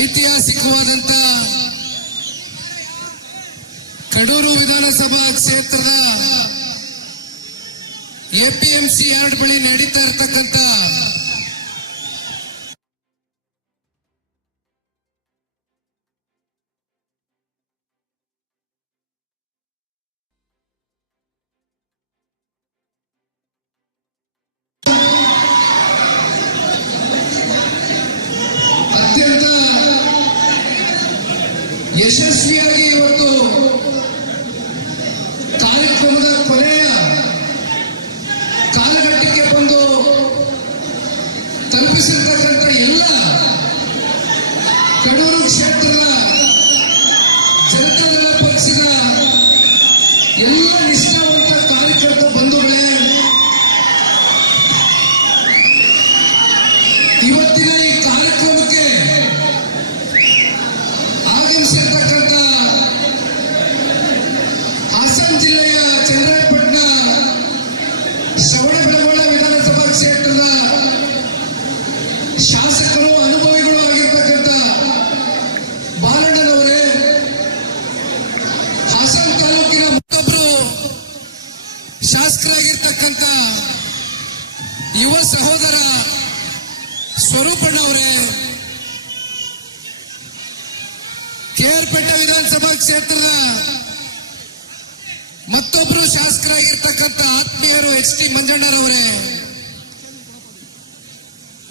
ಐತಿಹಾಸಿಕವಾದಂತ ಕಡೂರು ವಿಧಾನಸಭಾ ಕ್ಷೇತ್ರದ APMC yard ಬಳಿ ನಡೀತಾ ಇರತಕ್ಕಂತ ಅತ್ಯಂತ ಯಶಸ್ವಿಯಾಗಿ ಇವತ್ತು ಕಾರ್ಯಕ್ರಮದ ಕೊನೆಯ ಕಾಲಘಟ್ಟಕ್ಕೆ ಬಂದು ತಲುಪಿಸಿರ್ತಕ್ಕಂಥ ಎಲ್ಲ ಕಡೂರು ಕ್ಷೇತ್ರದ ಜನತಾದಳ ಪಕ್ಷದ ಎಲ್ಲ ನಿಷ್ಠಾವಂತ ಕಾರ್ಯಕರ್ತ ಬಂಧುಗಳೇ, ಇವತ್ತಿನ ಈ ಕಾರ್ಯಕ್ರಮಕ್ಕೆ ಆಗಮಿಸಿರ್ತಕ್ಕಂಥ ಹಾಸನ ಜಿಲ್ಲೆಯ ಚನ್ನರಾಯಪಟ್ಟಣ ಶ್ರವಣಬೆಳಗೊಳ ವಿಧಾನಸಭಾ ಕ್ಷೇತ್ರದ ಶಾಸಕರು ಅನುಭವಿಗಳು ಆಗಿರ್ತಕ್ಕಂಥ ಬಾಲಣ್ಣನವರೇ, ಹಾಸನ ತಾಲೂಕಿನ ಮತ್ತೊಬ್ಬರು ಶಾಸಕರಾಗಿರ್ತಕ್ಕಂಥ ಯುವ ಸಹೋದರ ಸ್ವರೂಪಣ್ಣವರೇ, ಕೆಆರ್ಪೇಟೆ ವಿಧಾನಸಭಾ ಕ್ಷೇತ್ರದ ಮತ್ತೊಬ್ಬರು ಶಾಸಕರಾಗಿರ್ತಕ್ಕಂಥ ಆತ್ಮೀಯರು ಎಚ್.ಟಿ. ಮಂಜಣ್ಣರವರೇ,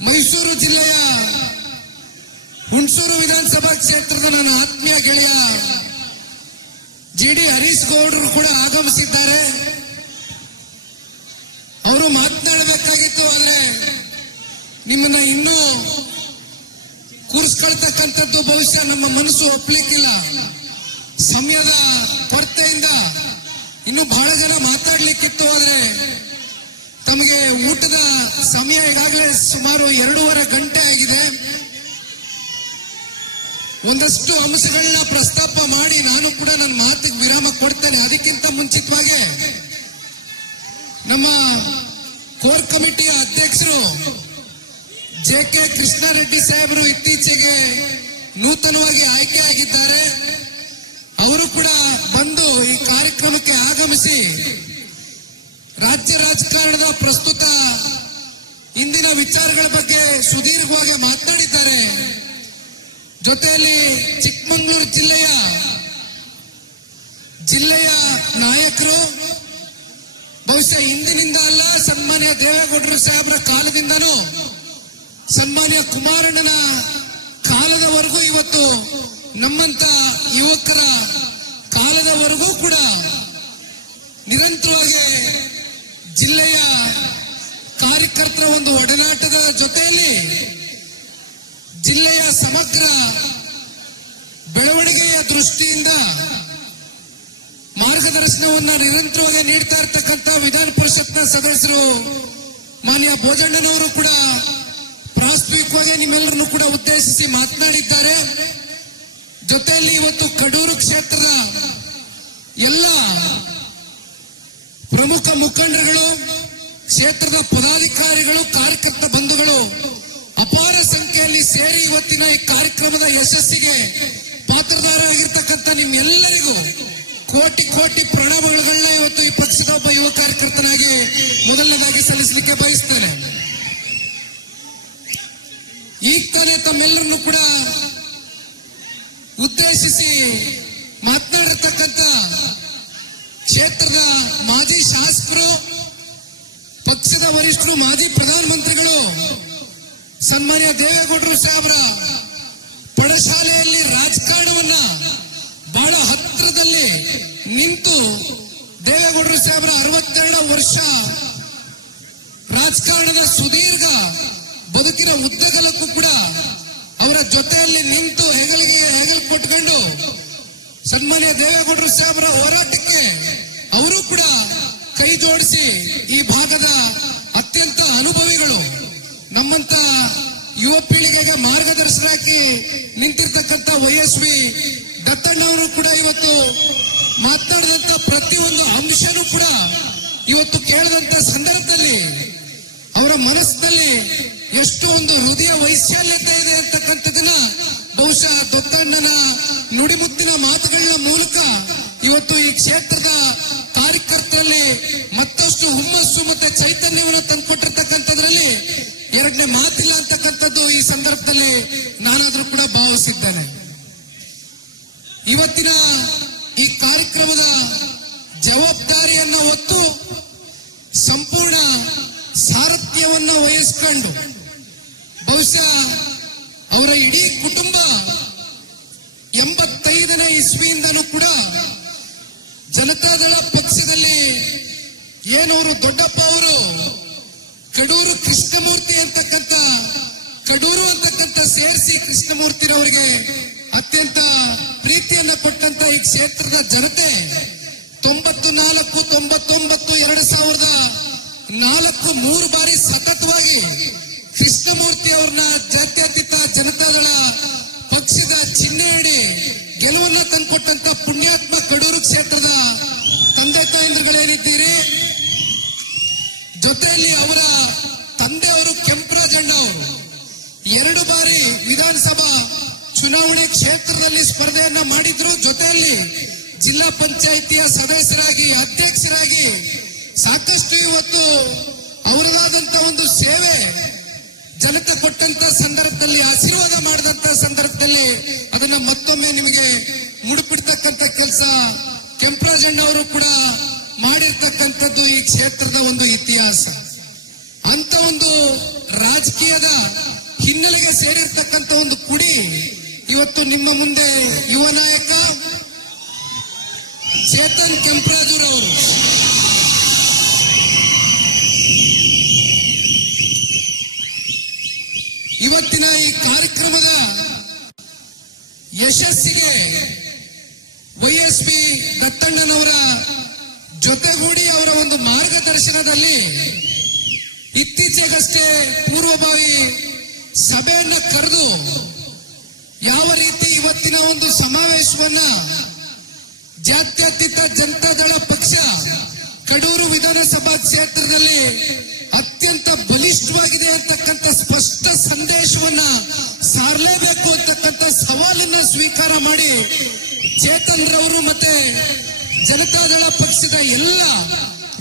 ಮೈಸೂರು ಜಿಲ್ಲೆಯ ಹುಣಸೂರು ವಿಧಾನಸಭಾ ಕ್ಷೇತ್ರದ ನನ್ನ ಆತ್ಮೀಯ ಗೆಳೆಯ ಜಿ.ಡಿ. ಹರೀಶ್ ಗೌಡರು ಕೂಡ ಆಗಮಿಸಿದ್ದಾರೆ. ಅವರು ಮಾತನಾಡಬೇಕಾಗಿತ್ತು, ಆದ್ರೆ ನಿಮ್ಮನ್ನ ಇನ್ನೂ ಕೂರಿಸ್ಕೊಳ್ತಕ್ಕಂಥದ್ದು ಬಹುಶಃ ನಮ್ಮ ಮನಸ್ಸು ಒಪ್ಪಲಿಕ್ಕಿಲ್ಲ. ಸಮಯದ ಕೊರತೆಯಿಂದ ಇನ್ನು ಬಹಳ ಜನ ಮಾತಾಡ್ಲಿಕ್ಕಿತ್ತು, ಆದ್ರೆ ತಮಗೆ ಊಟದ ಸಮಯ ಈಗಾಗಲೇ ಸುಮಾರು 2.5 ಗಂಟೆ ಆಗಿದೆ. ಒಂದಷ್ಟು ಅಂಶಗಳನ್ನ ಪ್ರಸ್ತಾಪ ಮಾಡಿ ನಾನು ಕೂಡ ನನ್ನ ಮಾತಿಗೆ ವಿರಾಮ ಕೊಡ್ತೇನೆ. ಅದಕ್ಕಿಂತ ಮುಂಚಿತವಾಗಿ ನಮ್ಮ ಕೋರ್ ಕಮಿಟಿಯ ಅಧ್ಯಕ್ಷರು ಜೆ.ಕೆ. ಕೃಷ್ಣಾರೆಡ್ಡಿ ಸಾಹೇಬರು ಇತ್ತೀಚೆಗೆ ನೂತನವಾಗಿ ಆಯ್ಕೆ ಆಗಿದ್ದಾರೆ. ಅವರು ಕೂಡ ಬಂದು ಈ ಕಾರ್ಯಕ್ರಮಕ್ಕೆ ಆಗಮಿಸಿ ರಾಜ್ಯ ರಾಜಕಾರಣದ ಪ್ರಸ್ತುತ ಇಂದಿನ ವಿಚಾರಗಳ ಬಗ್ಗೆ ಸುದೀರ್ಘವಾಗಿ ಮಾತನಾಡಿದ್ದಾರೆ. ಜೊತೆಯಲ್ಲಿ ಚಿಕ್ಕಮಗಳೂರು ಜಿಲ್ಲೆಯ ನಾಯಕರು ಬಹುಶಃ ಇಂದಿನಿಂದ ಅಲ್ಲ, ಸನ್ಮಾನ್ಯ ದೇವೇಗೌಡರು ಸಾಹೇಬರ ಕಾಲದಿಂದನೂ ಸನ್ಮಾನ್ಯ ಕುಮಾರಣ್ಣನ ಕಾಲದವರೆಗೂ ಇವತ್ತು ನಮ್ಮಂತ ಯುವಕರ ಕಾಲದವರೆಗೂ ಕೂಡ ನಿರಂತರವಾಗಿ ಜಿಲ್ಲೆಯ ಕಾರ್ಯಕರ್ತರ ಒಂದು ಒಡನಾಟದ ಜೊತೆಯಲ್ಲಿ ಜಿಲ್ಲೆಯ ಸಮಗ್ರ ಬೆಳವಣಿಗೆಯ ದೃಷ್ಟಿಯಿಂದ ಮಾರ್ಗದರ್ಶನವನ್ನ ನಿರಂತರವಾಗಿ ನೀಡ್ತಾ ಇರ್ತಕ್ಕಂಥ ವಿಧಾನ ಪರಿಷತ್ನ ಸದಸ್ಯರು ಮಾನ್ಯ ಭೋಜಣ್ಣನವರು ಕೂಡ ಪ್ರಾಸ್ತಾವಿಕವಾಗಿ ನಿಮ್ಮೆಲ್ಲರನ್ನು ಕೂಡ ಉದ್ದೇಶಿಸಿ ಮಾತನಾಡಿದ್ದಾರೆ. ಜೊತೆಯಲ್ಲಿ ಇವತ್ತು ಕಡೂರು ಕ್ಷೇತ್ರದ ಎಲ್ಲ ಪ್ರಮುಖ ಮುಖಂಡರುಗಳು, ಕ್ಷೇತ್ರದ ಪದಾಧಿಕಾರಿಗಳು, ಕಾರ್ಯಕರ್ತ ಬಂಧುಗಳು ಅಪಾರ ಸಂಖ್ಯೆಯಲ್ಲಿ ಸೇರಿ ಇವತ್ತಿನ ಈ ಕಾರ್ಯಕ್ರಮದ ಯಶಸ್ಸಿಗೆ ಪಾತ್ರಧಾರರಾಗಿರ್ತಕ್ಕಂಥ ನಿಮ್ಮೆಲ್ಲರಿಗೂ ಕೋಟಿ ಕೋಟಿ ಪ್ರಣಾಮಗಳನ್ನ ಇವತ್ತು ಈ ಪಕ್ಷದ ಒಬ್ಬ ಯುವ ಕಾರ್ಯಕರ್ತನಾಗಿ ಮೊದಲನೇದಾಗಿ ಸಲ್ಲಿಸಲಿಕ್ಕೆ ಬಯಸ್ತೇನೆ. ಈಗ ತಾನೇ ತಮ್ಮೆಲ್ಲರನ್ನು ಕೂಡ ಉದ್ದೇಶಿಸಿ ಮಾತನಾಡಿರ್ತಕ್ಕಂಥ ಕ್ಷೇತ್ರದ ಮಾಜಿ ಶಾಸಕರು, ಪಕ್ಷದ ವರಿಷ್ಠರು, ಮಾಜಿ ಪ್ರಧಾನಮಂತ್ರಿಗಳು ಸನ್ಮಾನ್ಯ ದೇವೇಗೌಡರು ಸಾಹೇಬರ ಪಡಶಾಲೆಯಲ್ಲಿ ರಾಜಕಾರಣವನ್ನ ಬಹಳ ಹತ್ತಿರದಲ್ಲಿ ನಿಂತು ದೇವೇಗೌಡರು ಸಾಹೇಬರ 62 ವರ್ಷ ರಾಜಕಾರಣದ ಸುದೀರ್ಘ ಬದುಕಿನ ಉದ್ದಗಲಕ್ಕೂ ಕೂಡ ಅವರ ಜೊತೆಯಲ್ಲಿ ನಿಂತು ಹೆಗಲು ಕೊಟ್ಕೊಂಡು ಸನ್ಮಾನ್ಯ ದೇವೇಗೌಡರು ಸಾಹೇಬರ ಹೋರಾಟಕ್ಕೆ ಅವರು ಕೂಡ ಕೈ ಜೋಡಿಸಿ ಈ ಭಾಗದ ಅತ್ಯಂತ ಅನುಭವಿಗಳು, ನಮ್ಮಂತ ಯುವ ಪೀಳಿಗೆಗೆ ಮಾರ್ಗದರ್ಶನರಾಗಿ ನಿಂತಿರ್ತಕ್ಕಂಥ ವೈಎಸ್ವಿ ದತ್ತಣ್ಣವರು ಕೂಡ ಇವತ್ತು ಮಾತನಾಡಿದಂತ ಪ್ರತಿಯೊಂದು ಅಂಶನೂ ಕೂಡ ಇವತ್ತು ಕೇಳದಂತ ಸಂದರ್ಭದಲ್ಲಿ ಅವರ ಮನಸ್ಸಿನಲ್ಲಿ ಎಷ್ಟು ಒಂದು ಹೃದಯ ವೈಶಾಲ್ಯತೆ ಇದೆ ಅಂತಕ್ಕಂಥದನ್ನ ಬಹುಶಃ ದೊತ್ತಣ್ಣನ ನುಡಿಮುತ್ತಿನ ಮಾತುಗಳ ಮೂಲಕ ಇವತ್ತು ಈ ಕ್ಷೇತ್ರದ ಕಾರ್ಯಕರ್ತರಲ್ಲಿ ಮತ್ತಷ್ಟು ಹುಮ್ಮಸ್ಸು ಮತ್ತೆ ಚೈತನ್ಯವನ್ನು ತಂದುಕೊಟ್ಟಿರ್ತಕ್ಕಂಥದ್ರಲ್ಲಿ ಎರಡನೇ ಮಾತಿಲ್ಲ ಅಂತಕ್ಕಂಥದ್ದು ಈ ಸಂದರ್ಭದಲ್ಲಿ ನಾನಾದ್ರೂ ಕೂಡ ಭಾವಿಸಿದ್ದೇನೆ. ಇವತ್ತಿನ ಈ ಕಾರ್ಯಕ್ರಮದ ಜವಾಬ್ದಾರಿಯನ್ನ ಹೊತ್ತು ಸಂಪೂರ್ಣ ಸಾರಥ್ಯವನ್ನ ವಹಿಸಿಕೊಂಡು ಬಹುಶಃ ಅವರ ಇಡೀ ಕುಟುಂಬ 85ನೇ ಇಸ್ವಿಯಿಂದನೂ ಕೂಡ ಜನತಾದಳ ಪಕ್ಷದಲ್ಲಿ ಏನವರು ದೊಡ್ಡಪ್ಪ ಅವರು ಕಡೂರು ಕೃಷ್ಣಮೂರ್ತಿ ಅಂತಕ್ಕಂಥ ಕಡೂರು ಅಂತಕ್ಕಂಥ ಸೇರಿಸಿ ಕೃಷ್ಣಮೂರ್ತಿರವರಿಗೆ ಅತ್ಯಂತ ಪ್ರೀತಿಯನ್ನ ಕೊಟ್ಟಂತ ಈ ಕ್ಷೇತ್ರದ ಜನತೆ 94, 99, 2004 3 ಬಾರಿ ಸತತವಾಗಿ ಕೃಷ್ಣಮೂರ್ತಿ ಅವ್ರನ್ನ ಜಾತ್ಯತೀತ ಜನತಾದಳ ಪಕ್ಷದ ಚಿಹ್ನೆಯಡಿ ಗೆಲುವನ್ನ ತಂದುಕೊಟ್ಟಂತ ಪುಣ್ಯಾತ್ಮ ಕಡೂರು ಕ್ಷೇತ್ರದ ತಂದೆ ತಾಯಂದ್ರುಗಳೇನಿದ್ದೀರಿ, ಜೊತೆಯಲ್ಲಿ ಅವರ ತಂದೆಯವರು ಕೆಂಪರಾಜಣ್ಣ ಅವರು 2 ಬಾರಿ ವಿಧಾನಸಭಾ ಚುನಾವಣೆ ಕ್ಷೇತ್ರದಲ್ಲಿ ಸ್ಪರ್ಧೆಯನ್ನ ಮಾಡಿದ್ರು. ಜೊತೆಯಲ್ಲಿ ಜಿಲ್ಲಾ ಪಂಚಾಯಿತಿಯ ಸದಸ್ಯರಾಗಿ ಅಧ್ಯಕ್ಷರಾಗಿ ಸಾಕಷ್ಟು ಇವತ್ತು ಅವರದಾದಂತ ಒಂದು ಸೇವೆ ಜನತೆ ಕೊಟ್ಟಂತ ಸಂದರ್ಭದಲ್ಲಿ ಆಶೀರ್ವಾದ ಮಾಡಿದಂತ ಸಂದರ್ಭದಲ್ಲಿ ಅದನ್ನ ಮತ್ತೊಮ್ಮೆ ನಿಮಗೆ ಮುಡುಪಿಡ್ತಕ್ಕಂಥ ಕೆಲಸ ಕೆಂಪರಾಜಣ್ಣ ಅವರು ಕೂಡ ಮಾಡಿರ್ತಕ್ಕಂಥದ್ದು ಈ ಕ್ಷೇತ್ರದ ಒಂದು ಇತಿಹಾಸ. ಅಂತ ಒಂದು ರಾಜಕೀಯದ ಹಿನ್ನೆಲೆಗೆ ಸೇರಿರ್ತಕ್ಕಂಥ ಒಂದು ಕುಡಿ ಇವತ್ತು ನಿಮ್ಮ ಮುಂದೆ ಯುವ ನಾಯಕ ಚೇತನ್ ಕೆಂಪರಾಜುರವರು ಇವತ್ತಿನ ಈ ಕಾರ್ಯಕ್ರಮದ ಯಶಸ್ಸಿಗೆ ವೈಎಸ್ಪಿ ದತ್ತಣ್ಣನವರ ಜೊತೆಗೂಡಿ ಅವರ ಒಂದು ಮಾರ್ಗದರ್ಶನದಲ್ಲಿ ಇತ್ತೀಚೆಗಷ್ಟೇ ಪೂರ್ವಭಾವಿ ಸಭೆಯನ್ನ ಕರೆದು ಯಾವ ರೀತಿ ಇವತ್ತಿನ ಒಂದು ಸಮಾವೇಶವನ್ನ ಜಾತ್ಯತೀತ ಜನತಾದಳ ಪಕ್ಷ ಕಡೂರು ವಿಧಾನಸಭಾ ಕ್ಷೇತ್ರದಲ್ಲಿ ಅತ್ಯಂತ ಬಲಿಷ್ಠವಾಗಿದೆ ಅಂತಕ್ಕಂಥ ಸ್ಪಷ್ಟ ಸಂದೇಶವನ್ನ ಸಾರಲೇಬೇಕು ಅಂತಕ್ಕಂಥ ಸವಾಲನ್ನ ಸ್ವೀಕಾರ ಮಾಡಿ ಚೇತನ್ ರವರು ಮತ್ತೆ ಜನತಾದಳ ಪಕ್ಷದ ಎಲ್ಲ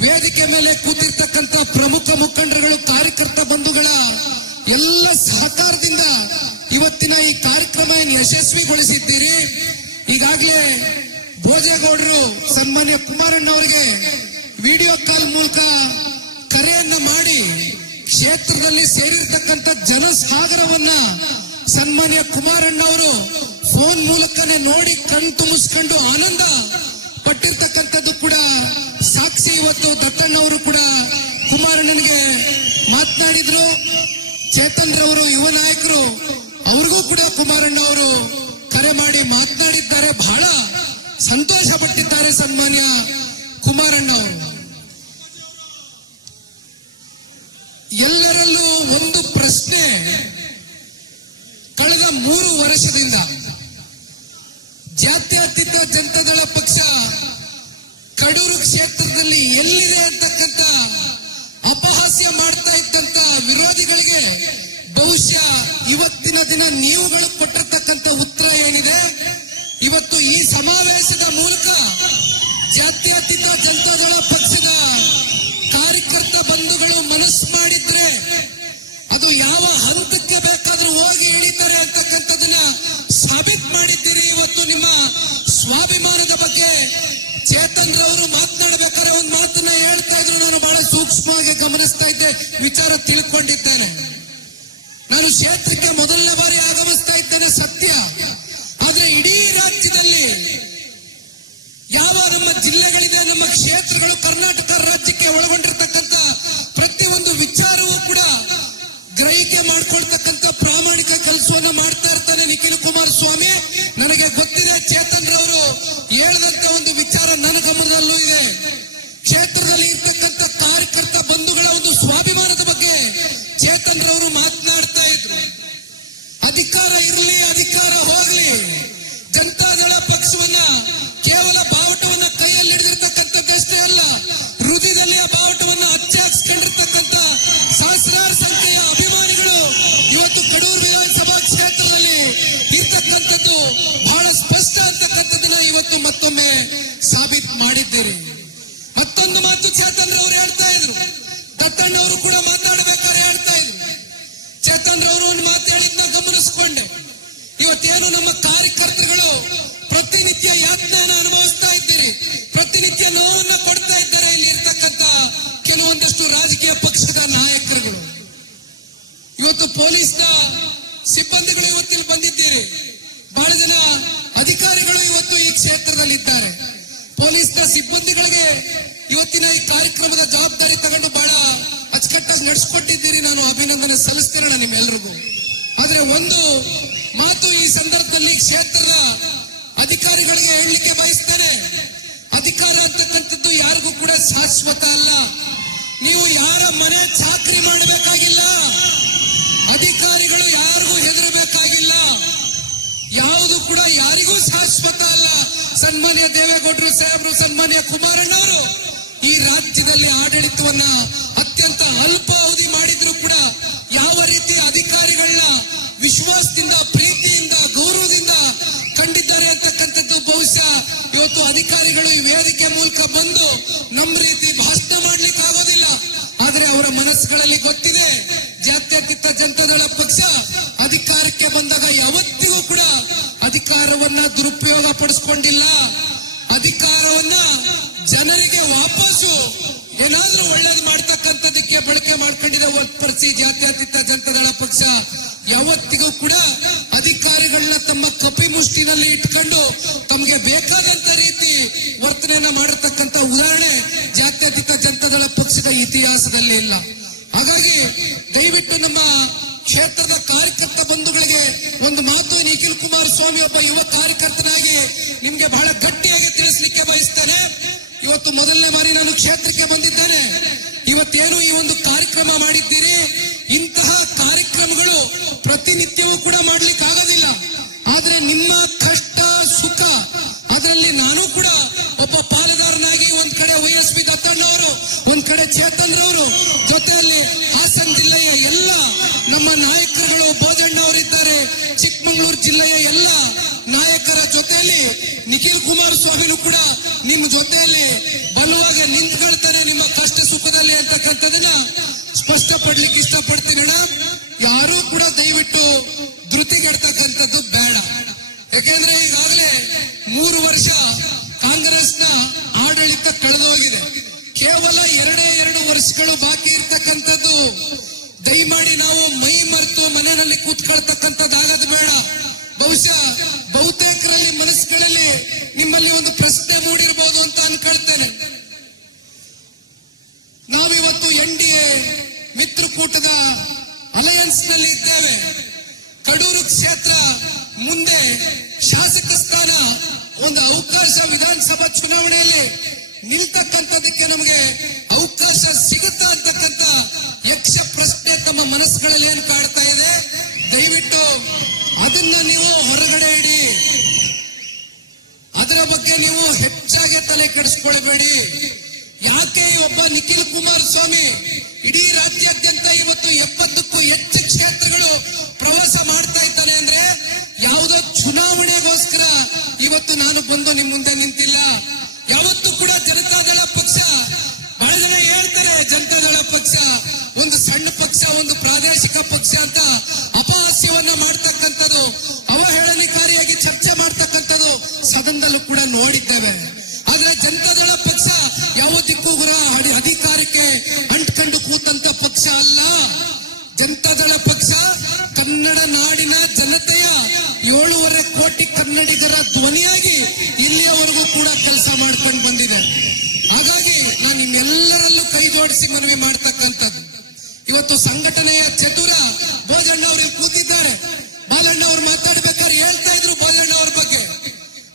ವೇದಿಕೆ ಮೇಲೆ ಕೂತಿರ್ತಕ್ಕಂಥ ಪ್ರಮುಖ ಮುಖಂಡರುಗಳು, ಕಾರ್ಯಕರ್ತ ಬಂಧುಗಳ ಎಲ್ಲ ಸಹಕಾರದಿಂದ ಇವತ್ತಿನ ಈ ಕಾರ್ಯಕ್ರಮ ಯಶಸ್ವಿಗೊಳಿಸಿದ್ದೀರಿ. ಈಗಾಗಲೇ ಭೋಜೇಗೌಡರು ಸನ್ಮಾನ್ಯ ಕುಮಾರಣ್ಣ ಅವರಿಗೆ ವಿಡಿಯೋ ಕಾಲ್ ಮೂಲಕ ಕರೆಯನ್ನ ಮಾಡಿ ಕ್ಷೇತ್ರದಲ್ಲಿ ಸೇರಿರ್ತಕ್ಕಂಥ ಜನಸಾಗರವನ್ನ ಸನ್ಮಾನ್ಯ ಕುಮಾರಣ್ಣ ಅವರು ಫೋನ್ ಮೂಲಕನೇ ನೋಡಿ ಕಣ್ ತುಂಬಿಸ್ಕೊಂಡು ಆನಂದ ಪಟ್ಟಿರ್ತಕ್ಕಂಥದ್ದು ಕೂಡ ಸಾಕ್ಷಿ. ಇವತ್ತು ದತ್ತಣ್ಣವರು ಕೂಡ ಕುಮಾರಣ್ಣನಿಗೆ ಮಾತನಾಡಿದ್ರು. ಚೇತನ್ ರವರು ಯುವ ನಾಯಕರು ಅವ್ರಿಗೂ ಕೂಡ ಕುಮಾರಣ್ಣ ಅವರು ಕರೆ ಮಾಡಿ ಮಾತನಾಡಿದ್ದಾರೆ. ಬಹಳ ಸಂತೋಷ ಪಟ್ಟಿದ್ದಾರೆ ಸನ್ಮಾನ್ಯ ಕುಮಾರಣ್ಣ ಅವರು. ಎಲ್ಲರಲ್ಲೂ ಒಂದು ಪ್ರಶ್ನೆ, ಕಳೆದ 3 ವರ್ಷದಿಂದ ಜಾತ್ಯತೀತ ಜನತಾದಳ ಪಕ್ಷ ಕಡೂರು ಕ್ಷೇತ್ರದಲ್ಲಿ ಎಲ್ಲಿದೆ ಅಂತಕ್ಕಂಥ ಅಪಹಾಸ್ಯ ಮಾಡ್ತಾ ಇದ್ದಂತ ವಿರೋಧಿಗಳಿಗೆ ಬಹುಶಃ ಇವತ್ತಿನ ದಿನ ನೀವುಗಳು ಕೊಟ್ಟಿರ್ತಕ್ಕಂಥ ಉತ್ತರ ಏನಿದೆ, ಇವತ್ತು ಈ ಸಮಾವೇಶದ ಮೂಲಕ ಜಾತ್ಯತೀತ ಜನತಾದಳ ಪಕ್ಷದ ಕಾರ್ಯಕರ್ತ ಬಂಧುಗಳು ಮನಸ್ಸು ಮಾಡಿದ್ರೆ ಅದು ಯಾವ ಹಂತಕ್ಕೆ ಬೇಕಾದ್ರೂ ಹೋಗಿ ಇಳಿತಾರೆ ಅಂತಕ್ಕಂಥದನ್ನ ಸಾಬೀತು ಮಾಡಿದ್ದೀರಿ. ಇವತ್ತು ನಿಮ್ಮ ಸ್ವಾಭಿಮಾನದ ಬಗ್ಗೆ ಚೇತನ್ ರವರು ಮಾತನಾಡಬೇಕಾದ್ರೆ ಒಂದು ಮಾತನ್ನ ಹೇಳ್ತಾ ಇದ್ರು, ನಾನು ಬಹಳ ಸೂಕ್ಷ್ಮವಾಗಿ ಗಮನಿಸ್ತಾ ಇದ್ದೆ, ವಿಚಾರ ತಿಳ್ಕೊಂಡಿದ್ದೇನೆ. ನಾನು ಕ್ಷೇತ್ರಕ್ಕೆ ಮೊದಲನೇ ಬಾರಿ ಆಗಮಿಸ್ತಾ ಇದ್ದೇನೆ ಸತ್ಯ, ಆದ್ರೆ ಇಡೀ ರಾಜ್ಯದಲ್ಲಿ ಯಾವ ನಮ್ಮ ಜಿಲ್ಲೆಗಳಿದೆ, ನಮ್ಮ ಕ್ಷೇತ್ರಗಳು ಕರ್ನಾಟಕ ರಾಜ್ಯಕ್ಕೆ ಒಳಗೊಂಡಿರ್ತಕ್ಕಂಥ ಪ್ರತಿಯೊಂದು ವಿಚಾರವೂ ಕೂಡ ಗ್ರಹಿಕೆ ಮಾಡ್ಕೊಳ್ತಕ್ಕಂಥ ಪ್ರಾಮಾಣಿಕ ಕೆಲಸವನ್ನ ಮಾಡ್ತಾ ಇರ್ತಾನೆ ನಿಖಿಲ್ ಕುಮಾರಸ್ವಾಮಿ. ನನಗೆ ಗೊತ್ತಿದೆ ಚೇತನ್ ರವರು ಹೇಳಿದಂತ ಒಂದು ವಿಚಾರ ನನ್ನ ಗಮನದಲ್ಲೂ ಇದೆ. ಕ್ಷೇತ್ರದಲ್ಲಿ ಇರ್ತಕ್ಕಂಥ ಕಾರ್ಯಕರ್ತ ಬಂಧುಗಳ ಒಂದು ಸ್ವಾಭಿಮಾನದ ಬಗ್ಗೆ ಚೇತನ್ ರವರು ಮಾತನಾಡ್ತಾ ಇದ್ರು. ಅಧಿಕಾರ ಇರಲಿ, ಅಧಿಕಾರ ಹೋಗ್ಲಿ, ಜನತಾದಳ ಪಕ್ಷವನ್ನ ಕೇವಲ ಬಾವುಟವನ್ನ ಕೈಯಲ್ಲಿ ಹಿಡಿದಿರ್ತಕ್ಕಂಥದ್ದಷ್ಟೇ ಅಲ್ಲ, ಹೃದಯದಲ್ಲಿ ಆ ಬಾವುಟ ಇದ್ರು. ದತ್ತಣ್ಣ ಅವರು ಕೂಡ ಮಾತಾಡ್ಬೇಕಾದ್ರೆ ಹೇಳ್ತಾ ಇದ್ರು. ಚೇತನ್ ರವರು ಒಂದು ಮಾತು ಹೇಳಿದ್ನ ಗಮನಿಸ್ಕೊಂಡೆ. ಇವತ್ತೇನು ನಮ್ಮ ಕಾರ್ಯಕರ್ತರುಗಳು ಪ್ರತಿನಿತ್ಯ ಯಾತನೆಯನ್ನು ಅನುಭವಿಸ್ತಾ ಇದ್ದೀರಿ, ಪ್ರತಿನಿತ್ಯ ನೋವನ್ನ ಕೊಡ್ತಾ ಇದ್ದಾರೆ ಇಲ್ಲಿ ಇರ್ತಕ್ಕಂಥ ಕೆಲವೊಂದಷ್ಟು ರಾಜಕೀಯ ಪಕ್ಷದ ನಾಯಕರುಗಳು. ಇವತ್ತು ಪೊಲೀಸ್ನ ಸಿಬ್ಬಂದಿಗಳು ಇವತ್ತಿಲ್ಲಿ ಬಂದಿದ್ದೀರಿ, ಬಹಳ ಜನ ಅಧಿಕಾರಿಗಳು ಇವತ್ತು ಈ ಕ್ಷೇತ್ರದಲ್ಲಿದ್ದಾರೆ. ಪೊಲೀಸ್ನ ಸಿಬ್ಬಂದಿಗಳಿಗೆ ಇವತ್ತಿನ ಈ ಕಾರ್ಯಕ್ರಮದ ಜವಾಬ್ದಾರಿ ತಗೊಂಡು ಬಹಳ ಅಚ್ಚುಕಟ್ಟಾಗಿ ನಡೆಸ್ಕೊಟ್ಟಿದ್ದೀರಿ. ನಾನು ಅಭಿನಂದನೆ ಸಲ್ಲಿಸ್ತೇನೆ ನಿಮ್ಮೆಲ್ಲರಿಗೂ. ಆದ್ರೆ ಒಂದು ಮಾತು ಈ ಸಂದರ್ಭದಲ್ಲಿ ಕ್ಷೇತ್ರದ ಅಧಿಕಾರಿಗಳಿಗೆ ಹೇಳಲಿಕ್ಕೆ ಬಯಸ್ತೇನೆ. ಅಧಿಕಾರ ಅಂತಕ್ಕಂಥದ್ದು ಯಾರಿಗೂ ಕೂಡ ಶಾಶ್ವತ ಅಲ್ಲ. ನೀವು ಯಾರ ಮನೆ ಚಾಕರಿ ಮಾಡಬೇಕಾಗಿಲ್ಲ, ಅಧಿಕಾರಿಗಳು ಯಾರಿಗೂ ಹೆದರಬೇಕಾಗಿಲ್ಲ. ಯಾವುದು ಕೂಡ ಯಾರಿಗೂ ಶಾಶ್ವತ ಅಲ್ಲ. ಸನ್ಮಾನ್ಯ ದೇವೇಗೌಡರು ಸಾಹೇಬರು, ಸನ್ಮಾನ್ಯ ಕುಮಾರಣ್ಣವರು ಈ ರಾಜ್ಯದಲ್ಲಿ ಆಡಳಿತವನ್ನ ಅತ್ಯಂತ ಅಲ್ಪ ಅವಧಿ ಮಾಡಿದ್ರು ಕೂಡ ಯಾವ ರೀತಿ ಅಧಿಕಾರಿಗಳನ್ನ ವಿಶ್ವಾಸದಿಂದ, ಪ್ರೀತಿಯಿಂದ, ಗೌರವದಿಂದ ಕಂಡಿದ್ದಾರೆ ಅಂತಕ್ಕಂಥದ್ದು ಬಹುಶಃ ಇವತ್ತು ಅಧಿಕಾರಿಗಳು ಈ ವೇದಿಕೆ ಮೂಲಕ ಬಂದು ನಮ್ಮ ರೀತಿ ಭಾಷಣ ಮಾಡ್ಲಿಕ್ಕೆ ಆಗೋದಿಲ್ಲ. ಆದ್ರೆ ಅವರ ಮನಸ್ಸುಗಳಲ್ಲಿ ಗೊತ್ತಿದೆ, ಜಾತ್ಯತೀತ ಜನತಾದಳ ಪಕ್ಷ ಅಧಿಕಾರಕ್ಕೆ ಬಂದಾಗ ಯಾವತ್ತಿಗೂ ಕೂಡ ಅಧಿಕಾರವನ್ನ ದುರುಪಯೋಗ ಪಡಿಸ್ಕೊಂಡಿಲ್ಲ. ಅಧಿಕಾರವನ್ನ ಜನರಿಗೆ ವಾಪಸ್ಸು ಏನಾದ್ರೂ ಒಳ್ಳೇದು ಮಾಡ್ತಕ್ಕಂಥದಕ್ಕೆ ಬಳಕೆ ಮಾಡ್ಕೊಂಡಿದೆ ಹೊರತುಪಡಿಸಿ ಜಾತ್ಯತೀತ ಜನತಾದಳ ಪಕ್ಷ ಯಾವತ್ತಿಗೂ ಕೂಡ ಅಧಿಕಾರಿಗಳನ್ನ ತಮ್ಮ ಕಪಿಮುಷ್ಟಿನಲ್ಲಿ ಇಟ್ಕೊಂಡು ತಮಗೆ ಬೇಕಾದಂತ ರೀತಿ ವರ್ತನೆಯನ್ನ ಮಾಡಿರ್ತಕ್ಕಂಥ ಉದಾಹರಣೆ ಜಾತ್ಯತೀತ ಜನತಾದಳ ಪಕ್ಷದ ಇತಿಹಾಸದಲ್ಲಿ ಇಲ್ಲ. ಹಾಗಾಗಿ ದಯವಿಟ್ಟು ನಮ್ಮ ಕ್ಷೇತ್ರದ ಕಾರ್ಯಕರ್ತ ಬಂಧುಗಳಿಗೆ ಒಂದು ಮಾತು ನಿಖಿಲ್ ಕುಮಾರಸ್ವಾಮಿ ಒಬ್ಬ ಯುವ ಕಾರ್ಯಕರ್ತನಾಗಿ ನಿಮ್ಗೆ ಬಹಳ ಗಟ್ಟಿಯಾಗಿ ತಿಳಿಸ್ಲಿಕ್ಕೆ ಬಯಸ್ತೇನೆ. ಇವತ್ತು ಮೊದಲನೇ ಬಾರಿ ನಾನು ಕ್ಷೇತ್ರಕ್ಕೆ ಬಂದಿದ್ದೇನೆ. ಇವತ್ತೇನು ಈ ಒಂದು ಕಾರ್ಯಕ್ರಮ ಮಾಡಿದ್ದೀರಿ, ಇಂತಹ ಕಾರ್ಯಕ್ರಮಗಳು ಪ್ರತಿನಿತ್ಯವೂ ಕೂಡ ಮಾಡ್ಲಿಕ್ಕೆ ಆಗೋದಿಲ್ಲ. ಆದ್ರೆ ನಿಮ್ಮ ಕಷ್ಟ ಸುಖ ಅದರಲ್ಲಿ ನಾನು ಕೂಡ ಒಬ್ಬ ಪಾಲುದಾರನಾಗಿ ಒಂದ್ ಕಡೆ YSP ದತ್ತಣ್ಣವರು, ಒಂದ್ ಕಡೆ ಚೇತನ್ ರವರು, ಜೊತೆಯಲ್ಲಿ ಹಾಸನ ಜಿಲ್ಲೆಯ ಎಲ್ಲ ನಮ್ಮ ನಾಯಕರುಗಳು ಬೋಜಣ್ಣವರಿದ್ದಾರೆ, ಚಿಕ್ಕಮಗಳೂರು ಜಿಲ್ಲೆಯ ಎಲ್ಲ ನಾಯಕರ ಜೊತೆಯಲ್ಲಿ ನಿಖಿಲ್ ಕುಮಾರಸ್ವಾಮಿನೂ ಕೂಡ ನಿಮ್ಮ ಜೊತೆಯಲ್ಲಿ ಬಲವಾಗಿ ನಿಂತ್ಕೊಳ್ತಾನೆ ನಿಮ್ಮ ಕಷ್ಟ ಸುಖದಲ್ಲಿ ಅಂತಕ್ಕಂಥದನ್ನ ಸ್ಪಷ್ಟಪಡ್ಲಿಕ್ಕೆ ಇಷ್ಟಪಡ್ತೀನಿ. ಯಾರೂ ಕೂಡ ದಯವಿಟ್ಟು ಧೃತಿಗೆಡ್ತಕ್ಕಂಥದ್ದು ಬೇಡ. ಯಾಕೆಂದ್ರೆ ಈಗಾಗಲೇ 3 ವರ್ಷ ಕಾಂಗ್ರೆಸ್ನ ಆಡಳಿತ ಕಳೆದೋಗಿದೆ. ಕೇವಲ 2 ವರ್ಷಗಳು ಬಾಕಿ ಇರ್ತಕ್ಕಂಥದ್ದು. ದಯಮಾಡಿ ನಾವು ಮೈ ಮರೆತು ಮನೆಯಲ್ಲಿ ಕೂತ್ಕೊಳ್ತಕ್ಕಂಥದ್ದಾಗದು ಬೇಡ. ಬಹುಶಃ ಬಹುತೇಕರಲ್ಲಿ ಮನಸ್ಸುಗಳಲ್ಲಿ ನಿಮ್ಮಲ್ಲಿ ಒಂದು ಪ್ರಶ್ನೆ ಮೂಡಿರಬಹುದು ಅಂತ ಅನ್ಕೊಳ್ತೇನೆ. ನಾವಿವತ್ತು NDA ಮಿತ್ರಕೂಟದ ಅಲಯನ್ಸ್ ನಲ್ಲಿ ಇದ್ದೇವೆ. ಕಡೂರು ಕ್ಷೇತ್ರ ಮುಂದೆ ಶಾಸಕ ಸ್ಥಾನ ಒಂದು ಅವಕಾಶ ವಿಧಾನಸಭಾ ಚುನಾವಣೆಯಲ್ಲಿ ನಿಲ್ತಕ್ಕಂಥದಕ್ಕೆ ನಮಗೆ ಅವಕಾಶ ಸಿಗುತ್ತಾ ಅಂತಕ್ಕಂಥ ಯಕ್ಷ ಪ್ರಶ್ನೆ ತಮ್ಮ ಮನಸ್ಸುಗಳಲ್ಲಿ ಏನ್ ಕಾಡ್ತಾ ಇದೆ. ದಯವಿಟ್ಟು ಅದನ್ನ ನೀವು ಹೊರಗಡೆ ಇಡಿ. ಅದರ ಬಗ್ಗೆ ನೀವು ಹೆಚ್ಚಾಗಿ ತಲೆ ಕೆಡಿಸ್ಕೊಳ್ಬೇಡಿ. ಯಾಕೆ ಒಬ್ಬ ನಿಖಿಲ್ ಕುಮಾರಸ್ವಾಮಿ ಇಡೀ ರಾಜ್ಯಾದ್ಯಂತ ಇವತ್ತು 70ಕ್ಕೂ ಹೆಚ್ಚು ಕ್ಷೇತ್ರಗಳು ಪ್ರವಾಸ ಮಾಡ್ತಾ ಇದ್ದಾನೆ ಅಂದ್ರೆ ಯಾವುದೋ ಚುನಾವಣೆಗೋಸ್ಕರ ಇವತ್ತು ನಾನು ಬಂದು ನಿಮ್ ಮುಂದೆ ನಿಂತಿಲ್ಲ. ಯಾವತ್ತೂ ಕೂಡ ಜನತಾದಳ ಪಕ್ಷ, ಬಹಳ ಜನ ಹೇಳ್ತಾರೆ ಜನತಾದಳ ಪಕ್ಷ ಒಂದು ಸಣ್ಣ ಪಕ್ಷ, ಒಂದು ಪ್ರಾದೇಶಿಕ ಪಕ್ಷ ಅಂತ ಅಪಹಾಸ್ಯವನ್ನ ಮಾಡ್ತಕ್ಕಂಥದ್ದು, ಅವಹೇಳನಕಾರಿಯಾಗಿ ಚರ್ಚೆ ಮಾಡ್ತಕ್ಕಂಥದ್ದು ಸದನದಲ್ಲೂ ಕೂಡ ನೋಡಿದ್ದೇವೆ. ಆದ್ರೆ ಜನತಾದಳ ಪಕ್ಷ ಯಾವುದಕ್ಕೂ ಕೂಡ ಅಧಿಕಾರಕ್ಕೆ ಅಂಟ್ಕೊಂಡು ಕೂತಂತ ಪಕ್ಷ ಅಲ್ಲ. ಜನತಾದಳ ಪಕ್ಷ ಕನ್ನಡ ನಾಡಿನ ಜನತೆಯ 7.5 ಕೋಟಿ ಕನ್ನಡಿಗರ ಧ್ವನಿಯಾಗಿ ಇಲ್ಲಿಯವರೆಗೂ ಕೂಡ ಕೆಲಸ ಮಾಡ್ಕೊಂಡು ಬಂದಿದೆ. ಹಾಗಾಗಿ ನಾನು ನಿಮ್ಮೆಲ್ಲರಲ್ಲೂ ಕೈ ಜೋಡಿಸಿ ಮನವಿ ಮಾಡ್ತಕ್ಕಂಥದ್ದು, ಇವತ್ತು ಸಂಘಟನೆಯ ಚತುರ ಬೋಜಣ್ಣ ಅವರು ಇಲ್ಲಿ ಕೂತಿದ್ದಾರೆ. ಬಾಲಣ್ಣ ಅವರು ಮಾತಾಡ್ಬೇಕಾದ್ರೆ ಹೇಳ್ತಾ ಇದ್ರು ಬೋಜಣ್ಣ ಅವ್ರ ಬಗ್ಗೆ.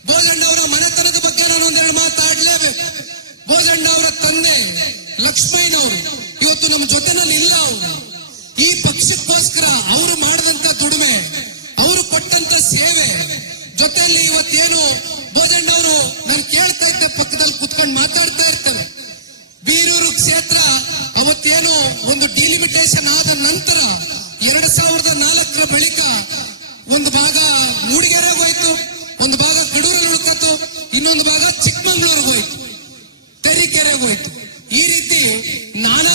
ಬೋಜಣ್ಣ ಅವರ ಮನೆತನದ ಬಗ್ಗೆ ನಾನು ಒಂದೆರಡು ಮಾತಾಡ್ಲೇಬೇಕು. ಬೋಜಣ್ಣ ಅವರ ತಂದೆ ಲಕ್ಷ್ಮಯ್ಯನವರು ಇವತ್ತು ನಮ್ಮ ಜೊತೆನಲ್ಲಿ ಇಲ್ಲ. ಅವರು ಈ ಪಕ್ಷಕ್ಕೋಸ್ಕರ ಅವರು ಮಾಡಿದಂತ ದುಡಿಮೆ, ಅವರು ಕೊಟ್ಟಂತ ಸೇವೆ ಜೊತೆಯಲ್ಲಿ ಇವತ್ತೇನು ಬೋಜಣ್ಣ ಅವರು ನಾನು ಕೇಳ್ತಾ ಇದ್ದೆ, ಪಕ್ಕದಲ್ಲಿ ಕುತ್ಕೊಂಡು ಮಾತಾಡ್ತಾ ಇರ್ತಾರೆ. ಬೀರೂರು ಕ್ಷೇತ್ರ ಅವತ್ತೇನು ಒಂದು ಡಿಲಿಮಿಟೇಷನ್ ಆದ ನಂತರ 2004 ಬಳಿಕ ಒಂದು ಭಾಗ ಮೂಡಿಗೆರೆಗೆ ಹೋಯ್ತು, ಒಂದು ಭಾಗ ಕಡೂರಲ್ಲಿ ಉಳ್ಕತ್ತು, ಇನ್ನೊಂದು ಭಾಗ ಚಿಕ್ಕಮಗಳೂರಿಗೆ ಹೋಯ್ತು, ತರೀಕೆರೆಗೆ ಹೋಯ್ತು. ಈ ರೀತಿ ನಾನಾ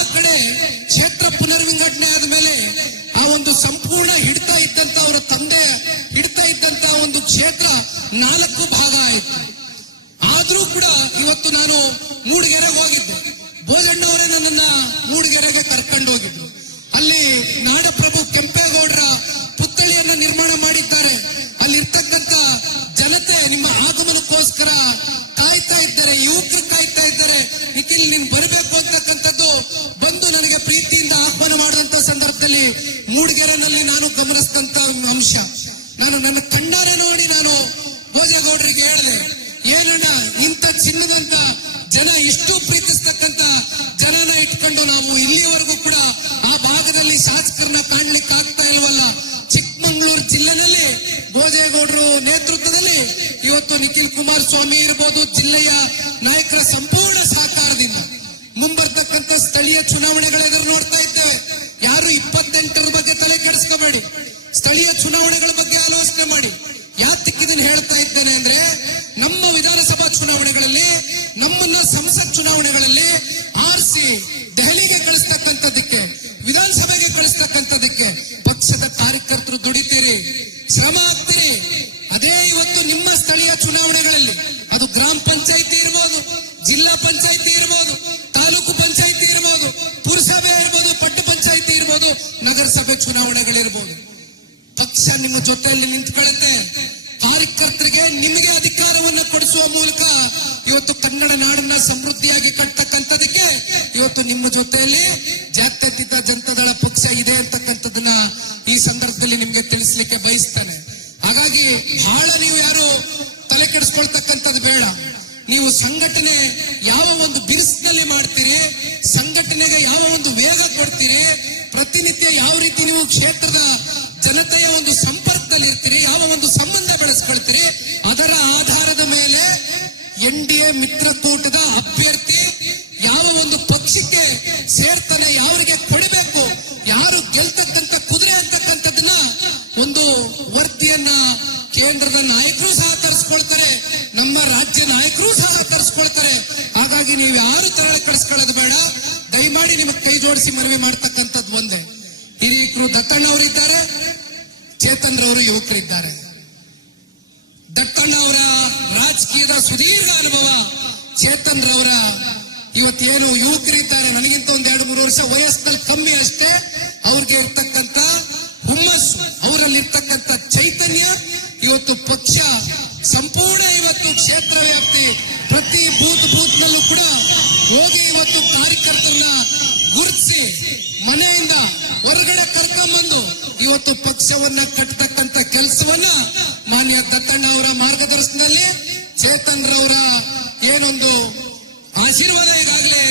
4 ಭಾಗ ಆಯಿತು. ಆದ್ರೂ ಕೂಡ ಇವತ್ತು ನಾನು ಮೂಡಿಗೆರೆಗೆ ಹೋಗಿದ್ದೆ. ಭೋಜಣ್ಣವರೇ ನನ್ನನ್ನ ಮೂಡಿಗೆರೆಗೆ ಕರ್ಕೊಂಡು ಹೋಗಿದ್ರು. ಅಲ್ಲಿ ನಾಡಪ್ರಭು ಕೆಂಪೇಗೌಡರ ಪುತ್ಥಳಿಯನ್ನ ನಿರ್ಮಾಣ ಮಾಡಿದ್ದಾರೆ. ಅಲ್ಲಿರ್ತಕ್ಕಂಥ ಜನತೆ ನಿಮ್ಮ ಆಗಮನಕ್ಕೋಸ್ಕರ ಕಾಯ್ತಾ ಇದ್ದಾರೆ, ಯುವಕರು ಕಾಯ್ತಾ ಇದ್ದಾರೆ. ನಿಖಿಲ್ ನೀನ್ ಬರಬೇಕು ಅಂತಕ್ಕಂಥದ್ದು ಬಂದು ನನಗೆ ಪ್ರೀತಿಯಿಂದ ಆಹ್ವಾನ ಮಾಡುವಂತ ಸಂದರ್ಭದಲ್ಲಿ ಮೂಡಿಗೆರೆನಲ್ಲಿ ನಾನು ಗಮನಿಸಿದಂತ ಅಂಶ, ನಾನು ನನ್ನ ಕಣ್ಣಾರೆ ನೋಡಿ ನಾನು ಭೋಜೇಗೌಡರಿಗೆ ಹೇಳಿದೆ, ಏನಣ್ಣ ಇಂಥ ಚಿನ್ನದಂತ ಜನ ಇಷ್ಟು ಪ್ರೀತಿಸ್ತಕ್ಕಂಥ ಜನನ ಇಟ್ಕೊಂಡು ನಾವು ಇಲ್ಲಿಯವರೆಗೂ ಕೂಡ ಆ ಭಾಗದಲ್ಲಿ ಶಾಸಕರನ್ನ ಕಾಣ್ಲಿಕ್ಕೆ ಆಗ್ತಾ ಇಲ್ವಲ್ಲ. ಚಿಕ್ಕಮಗಳೂರು ಜಿಲ್ಲೆನಲ್ಲಿ ಭೋಜೇಗೌಡರು ನೇತೃತ್ವದಲ್ಲಿ ಇವತ್ತು ನಿಖಿಲ್ ಕುಮಾರಸ್ವಾಮಿ ಇರಬಹುದು, ಜಿಲ್ಲೆಯ ನಾಯಕರ ಸಂಪೂರ್ಣ ಸಹಕಾರದಿಂದ ಮುಂಬರ್ತಕ್ಕಂಥ ಸ್ಥಳೀಯ ಚುನಾವಣೆಗಳ ಎದುರು ನೋಡ್ತಾ ಇದ್ದೇವೆ. ಯಾರು 28ರ ಬಗ್ಗೆ ತಲೆ ಕೆಡಿಸ್ಕೋಬೇಡಿ, ಸ್ಥಳೀಯ ಚುನಾವಣೆಗಳ ಬಗ್ಗೆ ಆಲೋಚನೆ ಮಾಡಿ. ಯಾತಕ್ಕೆ ಇದನ್ನು ಹೇಳ್ತಾ ಇದ್ದೇನೆ ಅಂದ್ರೆ, ನಮ್ಮ ವಿಧಾನಸಭಾ ಚುನಾವಣೆಗಳಲ್ಲಿ, ನಮ್ಮನ್ನ ಸಂಸತ್ ಚುನಾವಣೆಗಳಲ್ಲಿ ಆರಿಸಿ ದೆಹಲಿಗೆ ಕಳಿಸ್ತಕ್ಕಂಥದಕ್ಕೆ, ವಿಧಾನಸಭೆಗೆ ಕಳಿಸ್ತಕ್ಕಂಥದಕ್ಕೆ ಪಕ್ಷದ ಕಾರ್ಯಕರ್ತರು ದುಡಿತೀರಿ, ಶ್ರಮ ಆಗ್ತೀರಿ. ಅದೇ ಇವತ್ತು ನಿಮ್ಮ ಸ್ಥಳೀಯ ಚುನಾವಣೆಗಳಲ್ಲಿ, ಅದು ಗ್ರಾಮ ಪಂಚಾಯಿತಿ ಇರ್ಬೋದು, ಜಿಲ್ಲಾ ಪಂಚಾಯಿತಿ ಇರ್ಬೋದು, ತಾಲೂಕು ಪಂಚಾಯಿತಿ ಇರ್ಬೋದು, ಪುರಸಭೆ ಇರ್ಬೋದು, ಪಟ್ಟಣ ಪಂಚಾಯಿತಿ ಇರ್ಬೋದು, ನಗರಸಭೆ ಚುನಾವಣೆಗಳಿರ್ಬೋದು, ಪಕ್ಷ ನಿಮ್ಮ ಜೊತೆಯಲ್ಲಿ ನಿಂತ್ಕೊಳ್ಳುತ್ತೆ. ಕಾರ್ಯಕರ್ತರಿಗೆ ನಿಮಗೆ ಅಧಿಕಾರವನ್ನು ಕೊಡಿಸುವ ಮೂಲಕ ಇವತ್ತು ಕನ್ನಡ ನಾಡನ್ನ ಸಮೃದ್ಧಿಯಾಗಿ ಕಟ್ಟತಕ್ಕಂಥದಕ್ಕೆ ಇವತ್ತು ನಿಮ್ಮ ಜೊತೆಯಲ್ಲಿ ಜಾತ್ಯತೀತ ಜನತಾದಳ ಪಕ್ಷ ಇದೆ ಅಂತಕ್ಕಂಥದನ್ನ ಈ ಸಂದರ್ಭದಲ್ಲಿ ನಿಮ್ಗೆ ತಿಳಿಸ್ಲಿಕ್ಕೆ ಬಯಸ್ತಾನೆ. ಹಾಗಾಗಿ ಬಹಳ ನೀವು ಯಾರು ತಲೆ ಕೆಡಿಸ್ಕೊಳ್ತಕ್ಕಂಥದ್ದು ಬೇಡ. ನೀವು ಸಂಘಟನೆ ಯಾವ ಒಂದು ಬಿರುಸಿನಲ್ಲಿ ಮಾಡ್ತೀರಿ, ಸಂಘಟನೆಗೆ ಯಾವ ಒಂದು ವೇಗ ಕೊಡ್ತೀರಿ, ಪ್ರತಿನಿತ್ಯ ಯಾವ ರೀತಿ ನೀವು ಕ್ಷೇತ್ರದ ಜನತೆಯ ಒಂದು ಸಂಪರ್ಕದಲ್ಲಿ ಇರ್ತೀರಿ, ಯಾವ ಒಂದು ಸಂಬಂಧ ಬೆಳೆಸ್ಕೊಳ್ತೀರಿ, ಅದರ ಆಧಾರದ ಮೇಲೆ NDA ಮಿತ್ರಕೂಟದ ಅಭ್ಯರ್ಥಿ ಯಾವ ಒಂದು ಪಕ್ಷಕ್ಕೆ ಸೇರ್ತಾನೆ, ಯಾರಿಗೆ ಕೊಡಬೇಕು, ಯಾರು ಗೆಲ್ತಕ್ಕಂಥ ಕುದುರೆ ಅಂತಕ್ಕಂಥದ್ದನ್ನ ಒಂದು ವರದಿಯನ್ನ ಕೇಂದ್ರದ ನಾಯಕರು ಸಹ ತರಿಸ್ಕೊಳ್ತಾರೆ, ನಮ್ಮ ರಾಜ್ಯ ನಾಯಕರು ಸಹ ತರಿಸ್ಕೊಳ್ತಾರೆ. ಹಾಗಾಗಿ ನೀವು ಯಾರು ತರಳೆ ಕಳಿಸ್ಕೊಳ್ಳೋದು ಬೇಡ. ದಯಮಾಡಿ ನಿಮಗೆ ಕೈ ಜೋಡಿಸಿ ಮನವಿ ಮಾಡ್ತಕ್ಕಂಥದ್ದು ಒಂದೇ, ಹಿರಿಯಕರು ದತ್ತಣ್ಣ ಅವರಿದ್ದಾರೆ, ಚೇತನ್ ರವರು ಯುವಕರಿದ್ದಾರೆ. ದತ್ತಣ್ಣ ಅವರ ರಾಜಕೀಯದ ಸುದೀರ್ಘ ಅನುಭವ, ಚೇತನ್ ರವರ ಇವತ್ತೇನು ಯುವಕರಿದ್ದಾರೆ, ನನಗಿಂತ 1-2-3 ವರ್ಷ ವಯಸ್ಸಿನಲ್ಲಿ ಕಮ್ಮಿ ಅಷ್ಟೇ, ಅವ್ರಿಗೆ ಇರ್ತಕ್ಕಂಥ ಹುಮ್ಮಸ್ಸು, ಅವರಲ್ಲಿರ್ತಕ್ಕಂಥ ಚೈತನ್ಯ ಇವತ್ತು ಪಕ್ಷ ಸಂಪೂರ್ಣ ಇವತ್ತು ಕ್ಷೇತ್ರ ವ್ಯಾಪ್ತಿ ಪ್ರತಿ ಬೂತ್ನಲ್ಲೂ ಕೂಡ ಹೋಗಿ ಇವತ್ತು ಕಾರ್ಯಕರ್ತರನ್ನ ಗುರುತಿಸಿ ಮನೆಯಿಂದ ಹೊರಗಡೆ ಕರ್ಕೊಂಡ್ಬಂದು ಇವತ್ತು ಪಕ್ಷವನ್ನ ಕಟ್ಟತಕ್ಕಂಥ ಕೆಲಸವನ್ನ ಮಾನ್ಯ ದತ್ತಣ್ಣ ಅವರ ಮಾರ್ಗದರ್ಶನದಲ್ಲಿ, ಚೇತನ್ ರವರ ಏನೊಂದು ಆಶೀರ್ವಾದ ಈಗಾಗಲೇ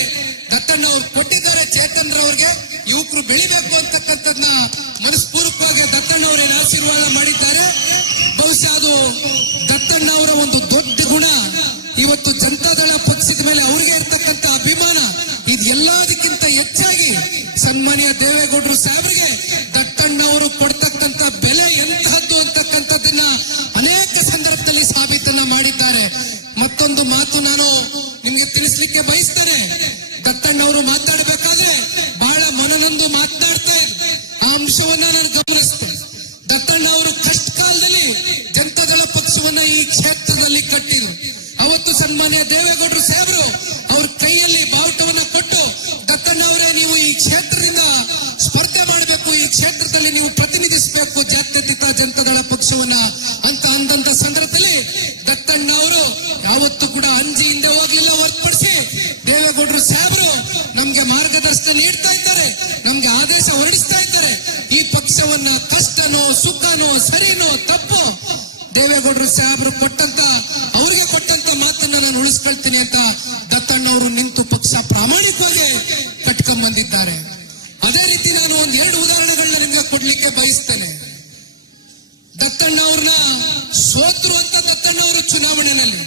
ದತ್ತಣ್ಣ ಅವರು ಕೊಟ್ಟಿದ್ದಾರೆ. ಚೇತನ್ ರವರಿಗೆ ಯುವಕರು ಬೆಳಿಬೇಕು ಅಂತಕ್ಕಂಥದ್ನ ಮನಸ್ಪೂರ್ವಕವಾಗಿ ದತ್ತಣ್ಣ ಅವರೇನು ಆಶೀರ್ವಾದ ಮಾಡಿದ್ದಾರೆ. ಬಹುಶಃ ಅದು ದತ್ತಣ್ಣ ಅವರ ಒಂದು ದೊಡ್ಡ ಗುಣ. ಇವತ್ತು ಜನತಾದಳ ಪಕ್ಷದ ಮೇಲೆ ಅವರಿಗೆ ಇರ್ತಕ್ಕಂಥ ಅಭಿಮಾನ, ಇದೆಲ್ಲದಕ್ಕಿಂತ ಹೆಚ್ಚಾಗಿ ಸನ್ಮಾನ್ಯ ದೇವೇಗೌಡರು ಸಾಹೇಬರಿಗೆ ದತ್ತಣ್ಣ ಅವರು ಕೊಡ್ತಕ್ಕಂಥ ಬೆಲೆ ಎಂತಹದ್ದು ಅಂತಕ್ಕಂಥದ್ದನ್ನ ಅನೇಕ ಸಂದರ್ಭದಲ್ಲಿ ಸಾಬೀತನ್ನ ಮಾಡಿದ್ದಾರೆ. ಮತ್ತೊಂದು ಮಾತು ನಾನು ನಿಮ್ಗೆ ತಿಳಿಸ್ಲಿಕ್ಕೆ ಬಯಸ್ತೇನೆ. ದತ್ತಣ್ಣ ಅವರು ಮಾತಾಡಬೇಕಾದ್ರೆ ಬಹಳ ಮನನೊಂದು ಮಾತನಾಡ್ತಾ ಇದ್ರು, ಆ ಅಂಶವನ್ನ ನಾನು ಗಮನಿಸ್ತೇನೆ. ದತ್ತಣ್ಣ ಅವರು ಕಷ್ಟ ಕಾಲದಲ್ಲಿ ಜನತಾದಳ ಪಕ್ಷವನ್ನ ಈ ಕ್ಷೇತ್ರದಲ್ಲಿ ಕಟ್ಟಿದ್ರು. ಅವತ್ತು ಸನ್ಮಾನ್ಯ ದೇವೇಗೌಡರು ಸಾಹೇಬರು ಅವ್ರ ಕೈಯಲ್ಲಿ ಬಾವುಟವನ್ನ ಕೊಟ್ಟು, ದತ್ತಣ್ಣ ಅವರೇ ನೀವು ಈ ಕ್ಷೇತ್ರದಿಂದ ಸ್ಪರ್ಧೆ ಮಾಡಬೇಕು, ಈ ಕ್ಷೇತ್ರದಲ್ಲಿ ನೀವು ಪ್ರತಿನಿಧಿಸಬೇಕು ಜಾತ್ಯತೀತ ಜನತಾದಳ ಪಕ್ಷವನ್ನ ಅಂತ ಅಂದಂತ ಸಂದರ್ಭದಲ್ಲಿ ದತ್ತಣ್ಣ ಅವರು ಯಾವತ್ತೂ ಕೂಡ ಅಂಜಿ ಹಿಂದೆ ಹೋಗ್ಲಿಲ್ಲ. ಹೊರತುಪಡಿಸಿ ದೇವೇಗೌಡರು ಸಾಹೇಬರು ನಮ್ಗೆ ಮಾರ್ಗದರ್ಶನ ನೀಡ್ತಾ ಇದ್ದಾರೆ, ನಮ್ಗೆ ಆದೇಶ ಹೊರಡಿಸ್ತಾ ಇದ್ದಾರೆ. ಈ ಪಕ್ಷವನ್ನ ಕಷ್ಟನೋ ಸುಖನೋ ಸರಿನೋ ತಪ್ಪೋ ದೇವೇಗೌಡರು ಸಾಹೇಬರು ಕೊಟ್ಟಂತ, ಅವ್ರಿಗೆ ಕೊಟ್ಟಂತ ಮಾತನ್ನ ನಾನು ಉಳಿಸ್ಕೊಳ್ತೀನಿ ಅಂತ ದತ್ತಣ್ಣ ಅವರು ನಿಂತು ಪಕ್ಷ ಪ್ರಾಮಾಣಿಕವಾಗಿ ಕಟ್ಕೊಂಡ್ ಬಂದಿದ್ದಾರೆ. ಅದೇ ರೀತಿ ನಾನು 1-2 ಉದಾಹರಣೆಗಳನ್ನ ನಿಮ್ಗೆ ಕೊಡ್ಲಿಕ್ಕೆ ಬಯಸ್ತೇನೆ. ದತ್ತಣ್ಣ ಅವ್ರನ್ನ ಸೋತ್ರು ಅಂತ ದತ್ತಣ್ಣ ಅವರು ಚುನಾವಣೆಯಲ್ಲಿ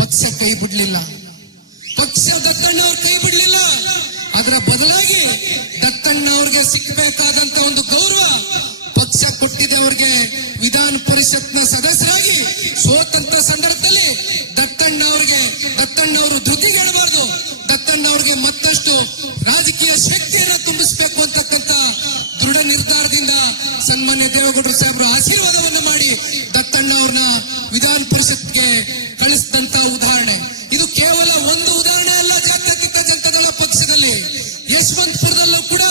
ಪಕ್ಷ ಕೈ ಬಿಡ್ಲಿಲ್ಲ, ಪಕ್ಷ ದತ್ತಣ್ಣ ಅವ್ರ ಕೈ ಬಿಡ್ಲಿಲ್ಲ. ಅದರ ಬದಲಾಗಿ ದತ್ತಣ್ಣ ಅವ್ರಿಗೆ ಸಿಕ್ಕಬೇಕಾದಂತ ಒಂದು ಗೌರವ ಪಕ್ಷ ಕೊಟ್ಟಿದೆ. ಅವ್ರಿಗೆ ವಿಧಾನ ಪರಿಷತ್ನ ಸದಸ್ಯರಾಗಿ ಸೋತಂತ ಸಂದರ್ಭದಲ್ಲಿ ದತ್ತಣ್ಣ ಅವರು ಧೃತಿಗೆಡಬಾರ್ದು, ದತ್ತಣ್ಣ ಅವ್ರಿಗೆ ಮತ್ತಷ್ಟು ರಾಜಕೀಯ ಶಕ್ತಿಯನ್ನ ತುಂಬಿಸಬೇಕು ಅಂತಕ್ಕಂಥ ದೃಢ ನಿರ್ಧಾರದಿಂದ ಸನ್ಮಾನ್ಯ ದೇವೇಗೌಡರು ಸಾಹೇಬರು ಆಶೀರ್ವಾದವನ್ನು ಮಾಡಿ ದತ್ತಣ್ಣ ಅವ್ರನ್ನ ವಿಧಾನ ಯಶವಂತಪುರದಲ್ಲೂ ಕೂಡ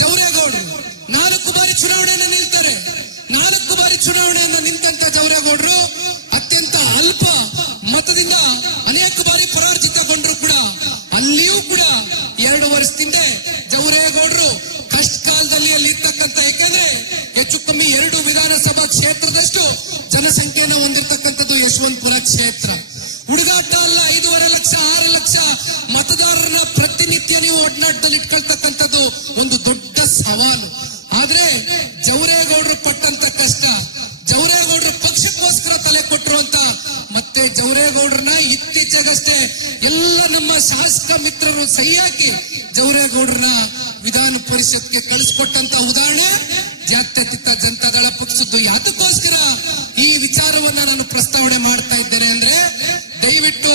ಜವರೇಗೌಡರು 4 ಬಾರಿ ಚುನಾವಣೆಯನ್ನು ನಿಲ್ತಾರೆ. 4 ಬಾರಿ ಚುನಾವಣೆಯನ್ನು ನಿಂತಂತ ಜವರೇಗೌಡರು ಅತ್ಯಂತ ಅಲ್ಪ ಮತದಿಂದ ಅನೇಕ ಬಾರಿ ಪರಾಜಿತಗೊಂಡ್ರು ಕೂಡ ಅಲ್ಲಿಯೂ ಕೂಡ 2 ವರ್ಷದಿಂದ ಜವರೇಗೌಡರು ಕಷ್ಟ ಕಾಲದಲ್ಲಿ ಅಲ್ಲಿ ಇರ್ತಕ್ಕಂಥ, ಯಾಕಂದ್ರೆ ಹೆಚ್ಚು ಕಮ್ಮಿ 2 ವಿಧಾನಸಭಾ ಕ್ಷೇತ್ರದಷ್ಟು ಜನಸಂಖ್ಯೆಯನ್ನು ಹೊಂದಿರತಕ್ಕಂಥದ್ದು ಯಶವಂತಪುರ ಕ್ಷೇತ್ರ. ಹುಡುಗಾಟ ಅಲ್ಲ. 5.5 ಲಕ್ಷ 6 ಲಕ್ಷ ಮತದಾರರನ್ನ ಪ್ರತಿನಿತ್ಯ ನೀವು ಒಡನಾಟದಲ್ಲಿ ಇಟ್ಕೊಳ್ತಕ್ಕಂಥದ್ದು ಒಂದು ದೊಡ್ಡ ಸವಾಲು. ಆದ್ರೆ ಜವರೇಗೌಡರು ಪಟ್ಟಂತ ಕಷ್ಟ, ಜವರೇಗೌಡರು ಪಕ್ಷಕ್ಕೋಸ್ಕರ ತಲೆ ಕೊಟ್ಟರು ಅಂತ ಮತ್ತೆ ಜವರೇಗೌಡರನ್ನ ಇತ್ತೀಚೆಗಷ್ಟೇ ಎಲ್ಲ ನಮ್ಮ ಶಾಸಕ ಮಿತ್ರರು ಸಹಿ ಹಾಕಿ ಜವರೇಗೌಡರನ್ನ ವಿಧಾನ ಪರಿಷತ್ಗೆ ಕಳಿಸ್ಕೊಟ್ಟಂತ ಉದಾಹರಣೆ ಜಾತ್ಯತೀತ ಜನತಾದಳ ಪಕ್ಷದ್ದು. ಯಾತಕ್ಕೋಸ್ಕರ ಈ ವಿಚಾರವನ್ನ ನಾನು ಪ್ರಸ್ತಾವನೆ ಮಾಡ್ತಾ ಇದ್ದೇನೆ ಅಂದ್ರೆ, ದಯವಿಟ್ಟು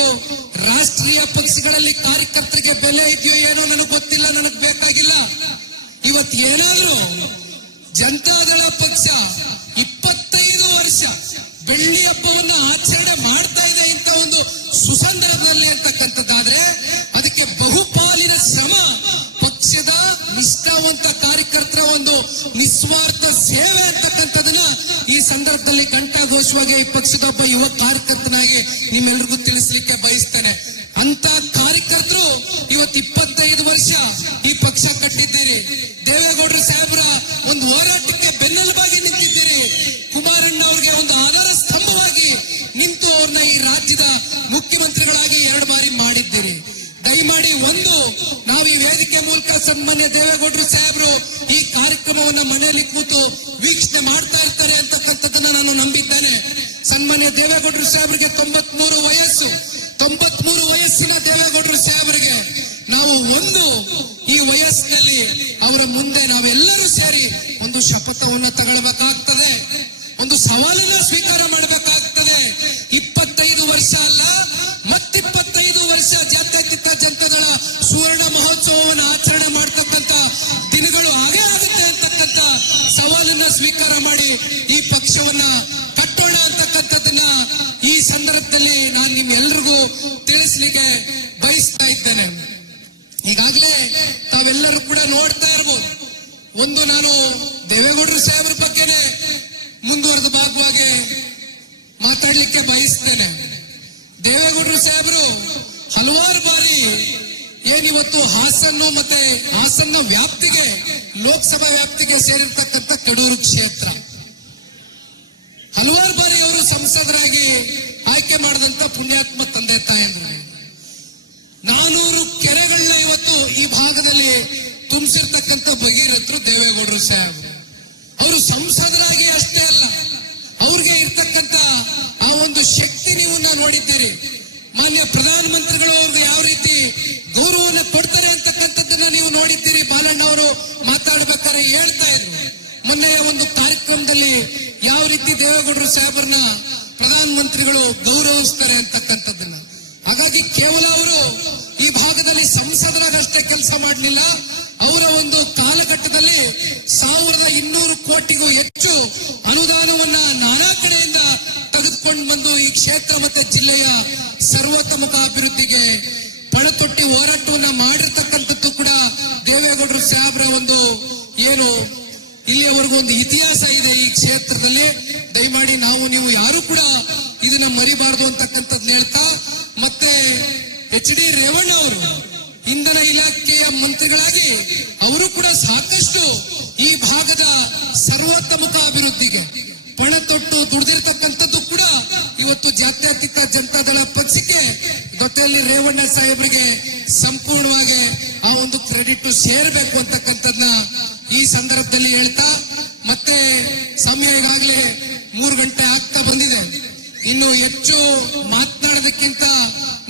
ರಾಷ್ಟ್ರೀಯ ಪಕ್ಷಗಳಲ್ಲಿ ಕಾರ್ಯಕರ್ತರಿಗೆ ಬೆಲೆ ಇದೆಯೋ ಏನೋ ನನಗೆ ಗೊತ್ತಿಲ್ಲ, ನನಗೆ ಬೇಕಾಗಿಲ್ಲ. ಇವತ್ತು ಏನಾದ್ರೂ ಜನತಾದಳ ಪಕ್ಷ 25 ವರ್ಷ ಬೆಳ್ಳಿ ಹಬ್ಬವನ್ನ ಆಚರಣೆ ಮಾಡ್ತಾ ಇದೆ ಇಂಥ ಒಂದು ಸುಸಂದರ್ಭದಲ್ಲಿ ಅಂತಕ್ಕಂಥದ್ದಾದ್ರೆ ಅದಕ್ಕೆ ಬಹುಪಾಲಿನ ಶ್ರಮ ಪಕ್ಷದ ನಿಷ್ಠಾವಂತ ಕಾರ್ಯಕರ್ತರ ಒಂದು ನಿಸ್ವಾರ್ಥ ಸೇವೆ ಅಂತಕ್ಕಂಥದನ್ನ ಈ ಸಂದರ್ಭದಲ್ಲಿ ಘಂಟಾಘೋಷವಾಗಿ ಈ ಪಕ್ಷದ ಒಬ್ಬ ಯುವ ಕಾರ್ಯಕರ್ತನಾಗಿ ನಿಮ್ಮೆಲ್ರಿಗೂ ತಿಳಿಸ್ಲಿಕ್ಕೆ ಬಯಸ್ತೇನೆ. ಅಂತ ಕಾರ್ಯಕರ್ತರು ಇವತ್ತು 25 ವರ್ಷ ಈ ಪಕ್ಷ ಕಟ್ಟಿದ್ದೀರಿ. ದೇವೇಗೌಡರು ಸಾಹೇಬರ ಒಂದು ಹೋರಾಟಕ್ಕೆ ಬೆನ್ನೆಲುಬಾಗಿ ನಿಂತಿದ್ದೀರಿ. ಕುಮಾರಣ್ಣ ಅವ್ರಿಗೆ ಒಂದು ಆಧಾರ ಸ್ತಂಭವಾಗಿ ನಿಂತು ಅವ್ರನ್ನ ಈ ರಾಜ್ಯದ ಮುಖ್ಯಮಂತ್ರಿಗಳಾಗಿ 2 ಬಾರಿ ಮಾಡಿದ್ದೀರಿ. ದಯಮಾಡಿ ನಾವು ಈ ವೇದಿಕೆ ಮೂಲಕ ಸನ್ಮಾನ್ಯ ದೇವೇಗೌಡರು ಸಾಹೇಬರು ಈ ಕಾರ್ಯಕ್ರಮವನ್ನ ಮನೆಯಲ್ಲಿ ಕೂತು ವೀಕ್ಷಣೆ ಮಾಡ್ತಾ ಇರ್ತಾರೆ ಅಂತಕ್ಕಂಥದ್ದನ್ನ ನಾನು ನಂಬಿದ್ದೇನೆ. ಸನ್ಮಾನ್ಯ ದೇವೇಗೌಡರು ಸಾಹೇಬರಿಗೆ 93 ವಯಸ್ಸು. 93 ವಯಸ್ಸಿನ ದೇವೇಗೌಡರು ಸಾಹೇಬರಿಗೆ ನಾವು ಈ ವಯಸ್ಸಿನಲ್ಲಿ ಅವರ ಮುಂದೆ ನಾವೆಲ್ಲರೂ ಸೇರಿ ಒಂದು ಶಪಥವನ್ನ ತಗೊಳ್ಬೇಕಾಗ್ತದೆ, ಒಂದು ಸವಾಲನ್ನ ಸ್ವೀಕಾರ ಮಾಡಬೇಕಾಗ್ತದೆ. 25 ವರ್ಷ ಅಲ್ಲ, 25 ವರ್ಷ ಜಾತ್ಯತೀತ ಜನತಾದಳ ಸುವರ್ಣ ಮಹೋತ್ಸವವನ್ನು ಆಚರಣೆ ಮಾಡತಕ್ಕಂತ ದಿನಗಳು ಹಾಗೇ ಆಗುತ್ತೆ ಅಂತಕ್ಕಂಥ ಸವಾಲನ್ನ ಸ್ವೀಕಾರ ಮಾಡಿ ಈ ಪಕ್ಷವನ್ನ ಕಟ್ಟೋಣ ಅಂತಕ್ಕಂಥದ್ದನ್ನ ಈ ಸಂದರ್ಭದಲ್ಲಿ ನಾನು ನಿಮ್ಮೆಲ್ಲರಿಗೂ ತಿಳಿಸ್ಲಿಕ್ಕೆ ಬಯಸ್ತಾ ಇದ್ದೇನೆ. ಈಗಾಗಲೇ ತಾವೆಲ್ಲರೂ ಕೂಡ ನೋಡ್ತಾ ಇರ್ಬೋದು. ನಾನು ದೇವೇಗೌಡರು ಸಾಹೇಬ್ರ ಬಗ್ಗೆನೆ ಮುಂದುವರೆದ ಭಾಗವಾಗಿ ಮಾತಾಡ್ಲಿಕ್ಕೆ ಬಯಸ್ತೇನೆ. ದೇವೇಗೌಡರು ಸಾಹೇಬರು ಹಲವಾರು ಬಾರಿ ಏನಿವತ್ತು ಹಾಸನ್ನ ವ್ಯಾಪ್ತಿಗೆ, ಲೋಕಸಭಾ ವ್ಯಾಪ್ತಿಗೆ ಸೇರಿರ್ತಕ್ಕಂಥ ಕಡೂರು ಕ್ಷೇತ್ರ ಹಲವಾರು ಬಾರಿ ಅವರು ಸಂಸದರಾಗಿ ಆಯ್ಕೆ ಮಾಡಿದಂತ ಪುಣ್ಯಾತ್ಮ ತಂದೆ ತಾಯಂದ್ರು. 400 ಕೆರೆಗಳನ್ನ ಇವತ್ತು ಈ ಭಾಗದಲ್ಲಿ ತುಂಬಿಸಿರ್ತಕ್ಕಂಥ ಭಗೀರಥರು ದೇವೇಗೌಡರು ಸಾಹೇಬರು. ಅವರು ಸಂಸದರಾಗಿ ಅಷ್ಟೇ ಅಲ್ಲ, ಅವ್ರಿಗೆ ಇರ್ತಕ್ಕಂಥ ಆ ಒಂದು ಶಕ್ತಿ ನೀವು ನೋಡಿದ್ದೀರಿ. ಮಾನ್ಯ ಪ್ರಧಾನಮಂತ್ರಿಗಳು ಅವ್ರಿಗೆ ಯಾವ ರೀತಿ ಗೌರವನ ಕೊಡ್ತಾರೆ ಅಂತಕ್ಕಂಥದ್ದನ್ನ ನೀವು ನೋಡಿದ್ದೀರಿ. ಬಾಲಣ್ಣ ಅವರು ಮಾತಾಡ್ಬೇಕಾದ್ರೆ ಹೇಳ್ತಾ ಇದ್ರು, ಮೊನ್ನೆಯ ಒಂದು ಕಾರ್ಯಕ್ರಮದಲ್ಲಿ ಯಾವ ರೀತಿ ದೇವೇಗೌಡರು ಸಾಹೇಬರನ್ನ ಪ್ರಧಾನಮಂತ್ರಿಗಳು ಗೌರವಿಸ್ತಾರೆ ಅಂತಕ್ಕಂಥದ್ದನ್ನ. ಹಾಗಾಗಿ ಕೇವಲ ಅವರು ಈ ಭಾಗದಲ್ಲಿ ಸಂಸದರಾಗಷ್ಟೇ ಕೆಲಸ ಮಾಡಲಿಲ್ಲ, ಅವರ ಒಂದು ಕಾಲಘಟ್ಟದಲ್ಲಿ 1200 ಕೋಟಿಗೂ ಹೆಚ್ಚು ಅನುದಾನವನ್ನ ನಾನಾ ಕಡೆಯಿಂದ ತೆಗೆದುಕೊಂಡು ಬಂದು ಈ ಕ್ಷೇತ್ರ ಮತ್ತೆ ಜಿಲ್ಲೆಯ ಸರ್ವತೋಮುಖ ಅಭಿವೃದ್ಧಿಗೆ ಪಣತೊಟ್ಟಿ ಹೋರಾಟವನ್ನ ಮಾಡಿರ್ತಕ್ಕಂಥದ್ದು ಕೂಡ ದೇವೇಗೌಡರು ಸಾಹೇಬ್ರ ಒಂದು ಇಲ್ಲಿಯವರೆಗೂ ಒಂದು ಇತಿಹಾಸ ಇದೆ ಈ ಕ್ಷೇತ್ರದಲ್ಲಿ. ದಯಮಾಡಿ ನೀವು ಯಾರು ಕೂಡ ಇದನ್ನ ಮರಿಬಾರದು ಅಂತಕ್ಕಂಥದ್ದು ಹೇಳ್ತಾ, ಮತ್ತೆ HD ರೇವಣ್ಣ ಅವರು ಇಂಧನ ಇಲಾಖೆಯ ಮಂತ್ರಿಗಳಾಗಿ ಅವರು ಕೂಡ ಸಾಕಷ್ಟು ಈ ಭಾಗದ ಸರ್ವತೋಮುಖ ಅಭಿವೃದ್ಧಿಗೆ ಪಣ ತೊಟ್ಟು ದುಡಿದಿರ್ತಕ್ಕಂಥದ್ದು ಕೂಡ ಇವತ್ತು ಜಾತ್ಯತೀತ ಜನತಾದಳ ಪಕ್ಷಕ್ಕೆ ಜೊತೆಯಲ್ಲಿ ರೇವಣ್ಣ ಸಾಹೇಬರಿಗೆ ಸಂಪೂರ್ಣವಾಗಿ ಆ ಒಂದು ಕ್ರೆಡಿಟ್ ಸೇರಬೇಕು ಅಂತಕ್ಕಂಥದ್ನ ಈ ಸಂದರ್ಭದಲ್ಲಿ ಹೇಳ್ತಾ, ಮತ್ತೆ ಸಮಯ ಈಗಾಗಲೇ 3 ಗಂಟೆ ಆಗ್ತಾ ಬಂದಿದೆ. ಇನ್ನು ಹೆಚ್ಚು ಮಾತನಾಡೋದಕ್ಕಿಂತ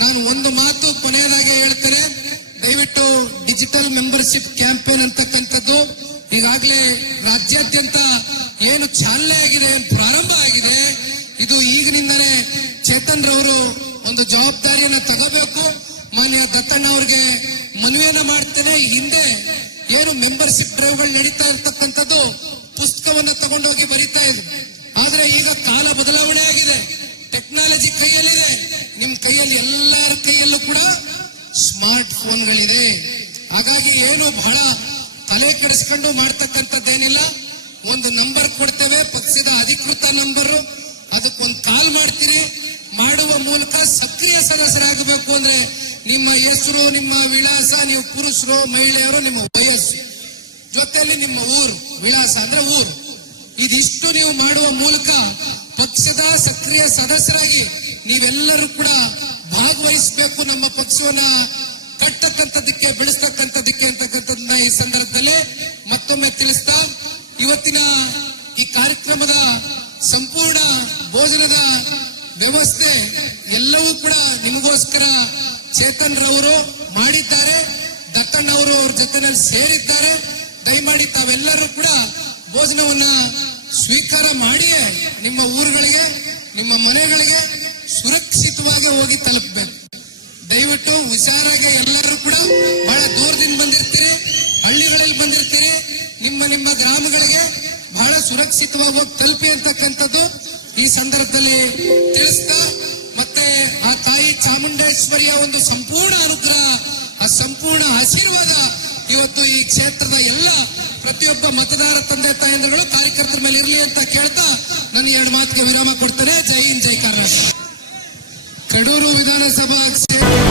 ನಾನು ಒಂದು ಮಾತು ಕೊನೆಯದಾಗಿ ಹೇಳ್ತೇನೆ. ದಯವಿಟ್ಟು ಡಿಜಿಟಲ್ ಮೆಂಬರ್ಶಿಪ್ ಕ್ಯಾಂಪೇನ್ ಅಂತಕ್ಕಂಥದ್ದು ಈಗಾಗಲೇ ರಾಜ್ಯಾದ್ಯಂತ ಏನು ಚಾಲನೆ ಆಗಿದೆ, ಪ್ರಾರಂಭ ಆಗಿದೆ. ಇದು ಈಗಿನಿಂದನೇ ಚೇತನ್ ರವರು ಒಂದು ಜವಾಬ್ದಾರಿಯನ್ನ ತಗೋಬೇಕು. ಮಾನ್ಯ ದತ್ತಣ್ಣ ಅವ್ರಿಗೆ ಮನವಿಯನ್ನ ಮಾಡ್ತೇನೆ. ಹಿಂದೆ ಏನು ಮೆಂಬರ್ಶಿಪ್ ಡ್ರೈವ್ಗಳು ನಡೀತಾ ಇರ್ತಕ್ಕಂಥದ್ದು ಪುಸ್ತಕವನ್ನ ತಗೊಂಡೋಗಿ ಬರೀತಾ ಇದ್ರು. ಆದ್ರೆ ಈಗ ಕಾಲ ಬದಲಾವಣೆ ಆಗಿದೆ, ಟೆಕ್ನಾಲಜಿ ಕೈಯಲ್ಲಿದೆ. ನಿಮ್ ಕೈಯಲ್ಲಿ ಎಲ್ಲರ ಕೈಯಲ್ಲೂ ಕೂಡ ಸ್ಮಾರ್ಟ್ ಫೋನ್ಗಳಿದೆ. ಹಾಗಾಗಿ ಏನು ಬಹಳ ತಲೆ ಕೆಡಿಸ್ಕೊಂಡು ಮಾಡ್ತಕ್ಕಂಥದ್ದೇನಿಲ್ಲ. ಒಂದು ನಂಬರ್ ಕೊಡ್ತೇವೆ, ಪಕ್ಷದ ಅಧಿಕೃತ ನಂಬರು. ಅದಕ್ಕೊಂದು ಕಾಲ್ ಮಾಡ್ತೀರಿ. ಮಾಡುವ ಮೂಲಕ ಸಕ್ರಿಯ ಸದಸ್ಯರಾಗಬೇಕು ಅಂದ್ರೆ ನಿಮ್ಮ ಹೆಸರು, ನಿಮ್ಮ ವಿಳಾಸ, ನೀವು ಪುರುಷರು ಮಹಿಳೆಯರು, ನಿಮ್ಮ ವಯಸ್ಸು, ಜೊತೆಯಲ್ಲಿ ನಿಮ್ಮ ಊರು, ವಿಳಾಸ ಅಂದ್ರೆ ಊರು, ಇದಿಷ್ಟು ನೀವು ಮಾಡುವ ಮೂಲಕ ಪಕ್ಷದ ಸಕ್ರಿಯ ಸದಸ್ಯರಾಗಿ ನೀವೆಲ್ಲರೂ ಕೂಡ ಭಾಗವಹಿಸಬೇಕು. ನಮ್ಮ ಪಕ್ಷವನ್ನ ಕಟ್ಟತಕ್ಕಂಥದಕ್ಕೆ, ಬೆಳೆಸ್ತಕ್ಕಂಥದಕ್ಕೆ ಅಂತಕ್ಕಂಥದ್ದನ್ನ ಈ ಸಂದರ್ಭದಲ್ಲಿ ಮತ್ತೊಮ್ಮೆ ತಿಳಿಸ್ತಾ, ಇವತ್ತಿನ ಈ ಕಾರ್ಯಕ್ರಮದ ಸಂಪೂರ್ಣ ಭೋಜನದ ವ್ಯವಸ್ಥೆ ಎಲ್ಲವೂ ಕೂಡ ನಿಮಗೋಸ್ಕರ ಚೇತನ್ ರವರು ಮಾಡಿದ್ದಾರೆ. ದತ್ತಣ್ಣ ಅವರು ಅವ್ರ ಜೊತೆನಲ್ಲಿ ಸೇರಿದ್ದಾರೆ. ದಯಮಾಡಿ ತಾವೆಲ್ಲರೂ ಕೂಡ ಭೋಜನವನ್ನ ಸ್ವೀಕಾರ ಮಾಡಿಯೇ ನಿಮ್ಮ ಊರುಗಳಿಗೆ, ನಿಮ್ಮ ಮನೆಗಳಿಗೆ ಸುರಕ್ಷಿತವಾಗಿ ಹೋಗಿ ತಲುಪಬೇಕು. ದಯವಿಟ್ಟು ಹುಷಾರಾಗಿ ಎಲ್ಲರೂ ಕೂಡ, ಬಹಳ ದೂರದಿಂದ ಬಂದಿರ್ತೀರಿ, ಹಳ್ಳಿಗಳಲ್ಲಿ ಬಂದಿರ್ತೀರಿ, ನಿಮ್ಮ ಗ್ರಾಮಗಳಿಗೆ ಬಹಳ ಸುರಕ್ಷಿತವಾಗಿ ಹೋಗಿ ತಲುಪಿ ಅಂತಕ್ಕಂಥದ್ದು ಈ ಸಂದರ್ಭದಲ್ಲಿ ತಿಳಿಸ್ತಾ, ಮತ್ತೆ ಆ ತಾಯಿ ಚಾಮುಂಡೇಶ್ವರಿಯ ಒಂದು ಸಂಪೂರ್ಣ ಅನುಗ್ರಹ, ಆ ಸಂಪೂರ್ಣ ಆಶೀರ್ವಾದ ಇವತ್ತು ಈ ಕ್ಷೇತ್ರದ ಎಲ್ಲ ಪ್ರತಿಯೊಬ್ಬ ಮತದಾರ ತಂದೆ ತಾಯಂದಿರುಗಳು, ಕಾರ್ಯಕರ್ತರ ಮೇಲೆ ಇರಲಿ ಅಂತ ಕೇಳ್ತಾ ನನ್ನ 2 ಮಾತಿಗೆ ವಿರಾಮ ಕೊಡ್ತೇನೆ. ಜೈ ಹಿಂದ್, ಜೈ ಕರ್ನಾಟಕ. ಕಡೂರು ವಿಧಾನಸಭಾ ಕ್ಷೇತ್ರ